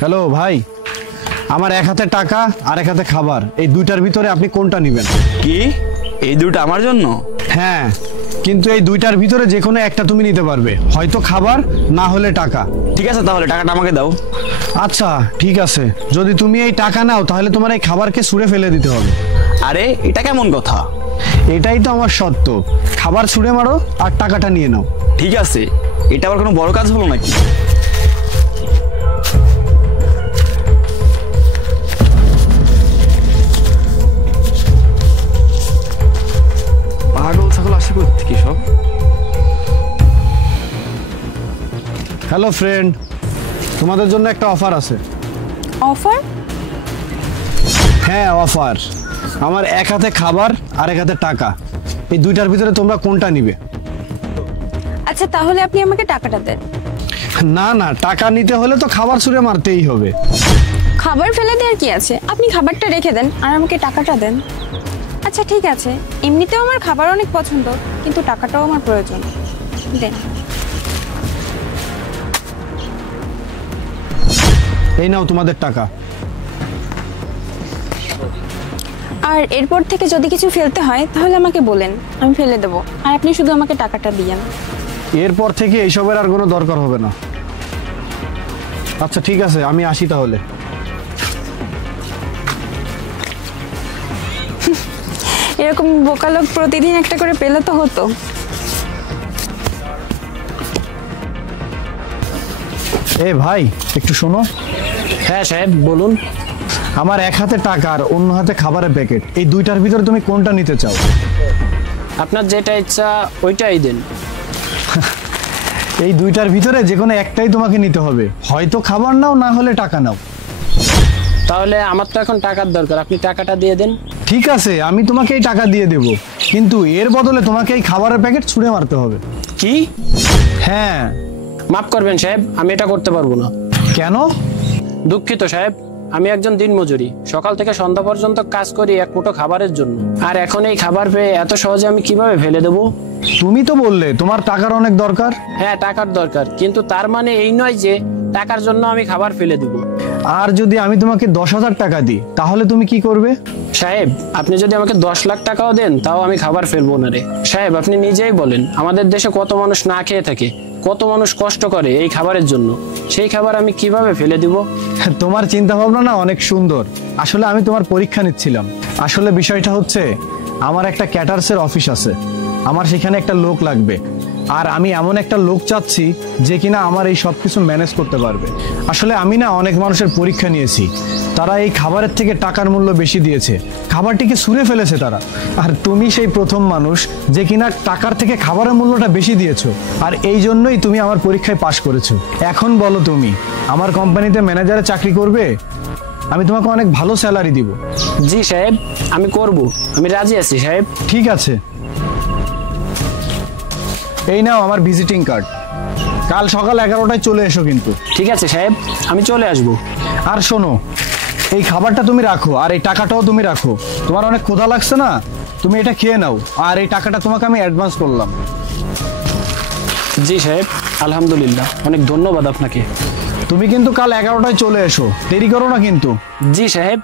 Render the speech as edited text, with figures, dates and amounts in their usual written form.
Hello ভাই, আমার এক হাতে টাকা আর এক হাতে খাবার, এই দুইটার ভিতরে আপনি কোনটা নেবেন? কি এই দুটো আমার জন্য? হ্যাঁ, কিন্তু এই দুইটার ভিতরে যে কোনো একটা তুমি নিতে পারবে, হয়তো খাবার না হলে টাকা। ঠিক আছে, তাহলে টাকাটা আমাকে দাও। আচ্ছা ঠিক আছে, যদি তুমি এই টাকা নাও তাহলে তোমার এই খাবারকে ছুঁড়ে ফেলে দিতে হবে। আরে এটা কেমন কথা? এটাই তো আমার শর্ত, খাবার ছুঁড়ে মারো আর টাকাটা নিয়ে নাও। ঠিক আছে, এটা আবার কোনো বড় কাজ হলো নাকি? পাগল ছাগল আসে কোত্থেকে সব? হ্যালো ফ্রেন্ড, তোমাদের জন্য একটা অফার আছে। অফার? হ্যাঁ অফার, আমার এক হাতে খাবার আর এক হাতে টাকা, এই দুইটার ভিতরে তোমরা কোনটা নিবে? আচ্ছা তাহলে আপনি আমাকে টাকাটা দেন। না না, টাকা নিতে হলে তো খাবার ছুঁড়ে মারতেই হবে। খাবার ফেলে দেওয়ার কি আছে, আপনি খাবারটা রেখে দেন আর আমাকে টাকাটা দেন। আচ্ছা ঠিক আছে, এমনিতেও আমার খাবার অনেক পছন্দ, কিন্তু টাকাটাও আমার প্রয়োজন, দেন। এই নাও তোমাদের টাকা। আর এরপর থেকে যদি কিছু ফেলতে হয় তাহলে আমাকে বলেন, আমি ফেলে দেবো, আর আপনি শুধু আমাকে টাকাটা দিয়েন। এরপর থেকে এইসবের আর কোনো দরকার হবে না। আচ্ছা ঠিক আছে, আমি আসি তাহলে। এরকম বোকা লোক প্রতিদিন একটা করে পেলে তো হতো। এ ভাই একটু শোনো। হ্যাঁ সাহেব বলুন। আমার এক হাতে টাকা আর অন্য হাতে খাবারের প্যাকেট, এই দুইটার ভিতরে তুমি কোনটা নিতে চাও? আপনার যেটা ইচ্ছা ওইটাই দেন। এই দুইটার ভিতরে যে কোনো একটাই তোমাকে নিতে হবে, হয়তো খাবার নাও না হলে টাকা নাও। তাহলে আমার তো এখন টাকার দরকার, আপনি টাকাটা দিয়ে দেন। ঠিক আছে, আমি তোমাকে এই টাকা দিয়ে দেব, কিন্তু এর বদলে তোমাকে এই খাবারের প্যাকেট ছুঁড়ে মারতে হবে। কি? হ্যাঁ। মাফ করবেন সাহেব, আমি এটা করতে পারবো না। কেন? দুঃখিত সাহেব, আমি একজন দিনমজুরি, সকাল থেকে সন্ধ্যা পর্যন্ত কাজ করি এক মুঠো খাবারের জন্য, আর এখন এই খাবার পেয়ে এত সহজে আমি কিভাবে ফেলে দেবো? তুমি তো বললে তোমার টাকার অনেক দরকার। হ্যাঁ টাকার দরকার, কিন্তু তার মানে এই নয় যে টাকার জন্য আমি খাবার ফেলে দেবো। আর যদি আমি তোমাকে 10,000 টাকা দিই তাহলে তুমি কি করবে? সাহেব আপনি যদি আমাকে 10 লাখ টাকাও দেন তাও আমি খাবার ফেলবো না রে। সাহেব আপনি নিজেই বলেন, আমাদের দেশে কত মানুষ না খেয়ে থাকে, কত মানুষ কষ্ট করে এই খাবারের জন্য, সেই খাবার আমি কিভাবে ফেলে দিব? তোমার চিন্তা ভাবনা না অনেক সুন্দর, আসলে আমি তোমার পরীক্ষা নিচ্ছিলাম। আসলে বিষয়টা হচ্ছে, আমার একটা ক্যাটার্সের অফিস আছে, আমার সেখানে একটা লোক লাগবে, আর আমি এমন একটা লোক চাচ্ছি যে কিনা আমার এই সব কিছু ম্যানেজ করতে পারবে। আসলে আমি না অনেক মানুষের পরীক্ষা নিয়েছি, তারা এই খাবারের থেকে টাকার মূল্য বেশি দিয়েছে, খাবারটিকে ছুঁড়ে ফেলেছে তারা। আর তুমি সেই প্রথম মানুষ যে কিনা টাকার থেকে খাবারের মূল্যটা বেশি দিয়েছো, আর এই জন্যই তুমি আমার পরীক্ষায় পাশ করেছো। এখন বলো, তুমি আমার কোম্পানিতে ম্যানেজারে চাকরি করবে? আমি তোমাকে অনেক ভালো স্যালারি দিব। জি সাহেব আমি করব, আমি রাজি আছি সাহেব। ঠিক আছে, এই নাও আমার ভিজিটিং কার্ড, কাল সকাল 11টায় চলে এসো কিন্তু। ঠিক আছে সাহেব, আমি চলে আসব। আর শোনো, এই খাবারটা তুমি রাখো আর এই টাকাটাও তুমি রাখো, তোমার অনেক ক্ষুধা লাগছে না, তুমি এটা খেয়ে নাও, আর এই টাকাটা তোমাকে আমি অ্যাডভান্স করলাম। জি সাহেব, আলহামদুলিল্লাহ, অনেক ধন্যবাদ আপনাকে। তুমি কিন্তু কাল 11টায় চলে এসো, দেরি করো না কিন্তু। জি সাহেব।